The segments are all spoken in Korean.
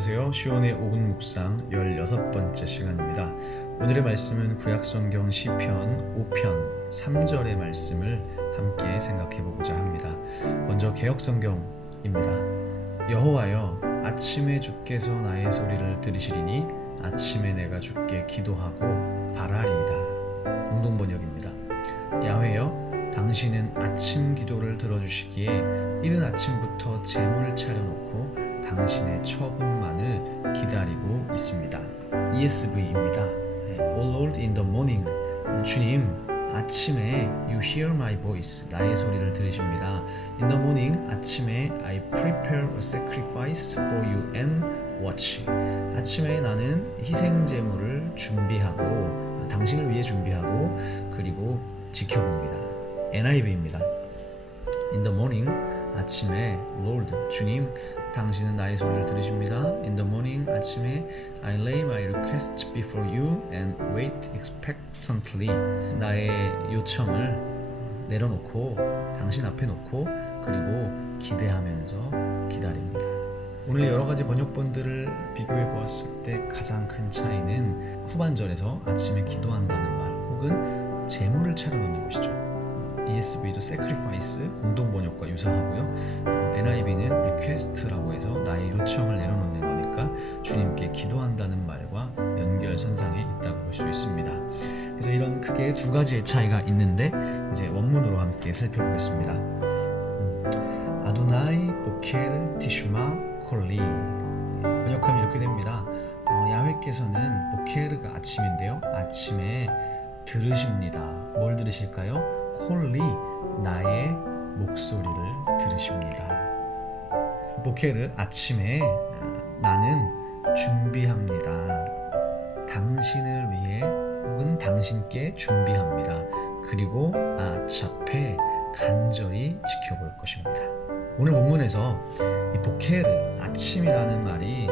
안녕하세요. 시온의 5분 묵상 16번째 시간입니다. 오늘의 말씀은 구약성경 시편 5편 3절의 말씀을 함께 생각해 보고자 합니다. 먼저 개역성경입니다. 여호와여, 아침에 주께서 나의 소리를 들으시리니 아침에 내가 주께 기도하고 바라리이다. 공동번역입니다. 야훼여, 당신은 아침 기도를 들어주시기에 이른 아침부터 제물을 차려놓고 당신의 처분만을 기다리고 있습니다. ESV입니다. O Lord in the morning, 주님 아침에 You hear my voice, 나의 소리를 들으십니다. In the morning, 아침에 I prepare a sacrifice for you and watch. 아침에 나는 희생 제물을 준비하고 당신을 위해 준비하고 그리고 지켜봅니다. NIV입니다. In the morning, 아침에 Lord, 주님 당신은 나의 소리를 들으십니다. In the morning, 아침에 I lay my request before you and wait expectantly. 나의 요청을 내려놓고 당신 앞에 놓고 그리고 기대하면서 기다립니다. 오늘 여러 가지 번역본들을 비교해 보았을 때 가장 큰 차이는 후반절에서 아침에 기도한다는 말 혹은 제물을 차려놓는 것이죠. ESV도 sacrifice 공동번역과 유사하고요. NIV는 request라고 해서 나의 요청을 내려놓는 거니까 주님께 기도한다는 말과 연결선상에 있다고 볼 수 있습니다. 그래서 이런 크게 두 가지의 차이가 있는데 이제 원문으로 함께 살펴보겠습니다. 아도나이 보케르 티슈마 콜리, 번역하면 이렇게 됩니다. 야훼께서는 보케르가 아침인데요. 아침에 들으십니다. 뭘 들으실까요? 콜리, 나의 목소리를 들으십니다. 보케르, 아침에 나는 준비합니다. 당신을 위해 혹은 당신께 준비합니다. 그리고 아차페, 간절히 지켜볼 것입니다. 오늘 본문에서 이 보케르, 아침이라는 말이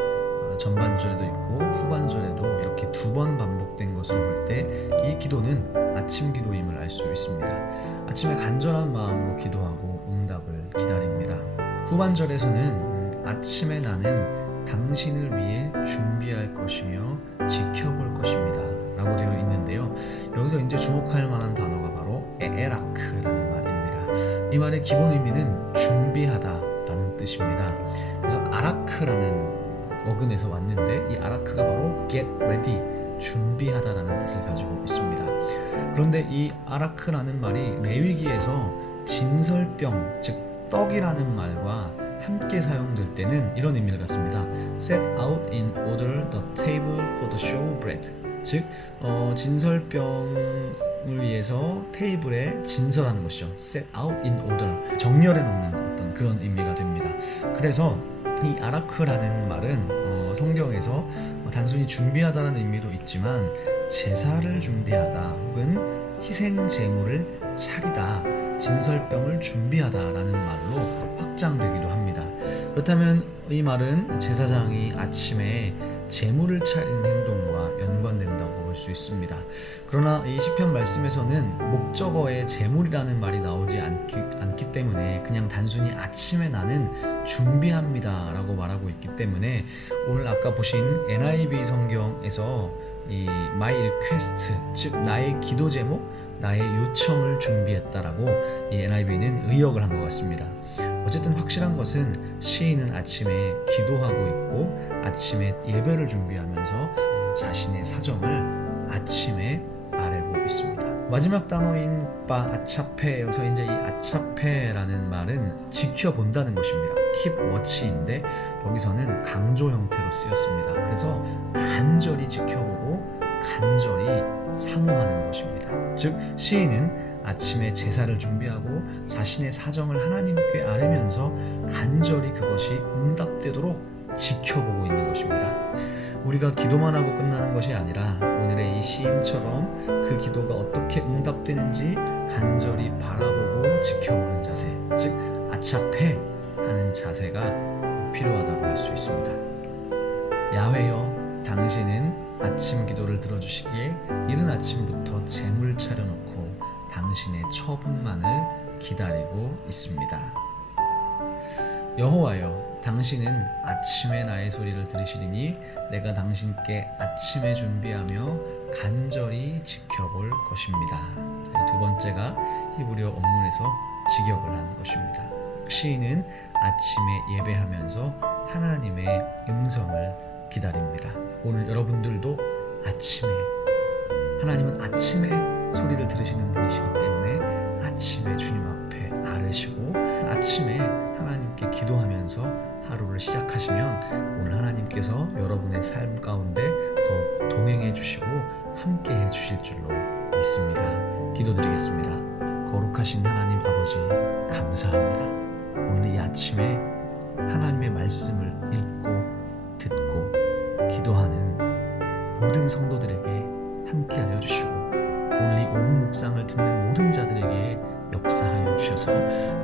전반절에도 있고 후반절에도 이렇게 두 번 반복된 것으로 볼 때 이 기도는 아침 기도임을 알 수 있습니다. 아침에 간절한 마음으로 기도하고 응답을 기다립니다. 후반절에서는 아침에 나는 당신을 위해 준비할 것이며 지켜볼 것입니다 라고 되어 있는데요. 여기서 이제 주목할 만한 단어가 바로 에라크라는 말입니다. 이 말의 기본 의미는 준비하다 라는 뜻입니다. 그래서 아라크라는 어근에서 왔는데 이 아라크가 바로 get ready, 준비하다라는 뜻을 가지고 있습니다. 그런데 이 아라크라는 말이 레위기에서 진설병, 즉 떡이라는 말과 함께 사용될 때는 이런 의미를 갖습니다. Set out in order the table for the showbread, 즉 진설병을 위해서 테이블에 진설하는 것이죠. Set out in order, 정렬해 놓는 어떤 그런 의미가 됩니다. 그래서 이 아라크라는 말은 성경에서 단순히 준비하다라는 의미도 있지만 제사를 준비하다 혹은 희생 제물을 차리다, 진설병을 준비하다라는 말로 확장되기도 합니다. 그렇다면 이 말은 제사장이 아침에 제물을 차리는 행동과 연관된다고 볼 수 있습니다. 그러나 이 시편 말씀에서는 목적어에 제물이라는 말이 나오지 않기 때문에 그냥 단순히 아침에 나는 준비합니다 라고 말하고 있기 때문에 오늘 아까 보신 NIV 성경에서 이 my request, 즉 나의 기도 제목, 나의 요청을 준비했다라고 이 NIV는 의역을 한 것 같습니다. 어쨌든 확실한 것은 시인은 아침에 기도하고 있고 아침에 예배를 준비하면서 자신의 사정을 아침에 아뢰고 있습니다. 마지막 단어인 아차페, 여기서 이제 이 아차페라는 말은 지켜본다는 것입니다. keep watch인데 여기서는 강조 형태로 쓰였습니다. 그래서 간절히 지켜보고 간절히 사모하는 것입니다. 즉 시인은 아침에 제사를 준비하고 자신의 사정을 하나님께 아뢰면서 간절히 그것이 응답되도록 지켜보고 있는 것입니다. 우리가 기도만 하고 끝나는 것이 아니라 오늘의 이 시인처럼 그 기도가 어떻게 응답되는지 간절히 바라보고 지켜보는 자세, 즉 아차페 하는 자세가 필요하다고 할 수 있습니다. 야훼여, 당신은 아침 기도를 들어주시기에 이른 아침부터 제물 차려놓고 당신의 처분만을 기다리고 있습니다. 여호와여, 당신은 아침에 나의 소리를 들으시리니 내가 당신께 아침에 준비하며 간절히 지켜볼 것입니다. 이 두 번째가 히브리어 원문에서 직역을 한 것입니다. 시인은 아침에 예배하면서 하나님의 음성을 기다립니다. 오늘 여러분들도 아침에, 하나님은 아침에 소리를 들으시는 분이시기 때문에 아침에 주님 앞에 아뢰시고 아침에 하나님께 기도하면서 하루를 시작하시면 오늘 하나님께서 여러분의 삶 가운데 더 동행해 주시고 함께 해 주실 줄로 믿습니다. 기도드리겠습니다. 거룩하신 하나님 아버지, 감사합니다. 오늘 이 아침에 하나님의 말씀을 읽고 듣고 기도하는 모든 성도들에게 함께하여 주시고 오늘 이 오후 묵상을 듣는 모든 자들에게 역사하여 주셔서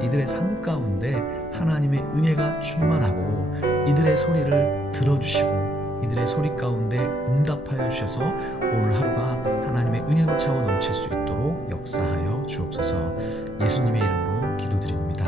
이들의 삶 가운데 하나님의 은혜가 충만하고 이들의 소리를 들어주시고 이들의 소리 가운데 응답하여 주셔서 오늘 하루가 하나님의 은혜로 차고 넘칠 수 있도록 역사하여 주옵소서. 예수님의 이름으로 기도드립니다.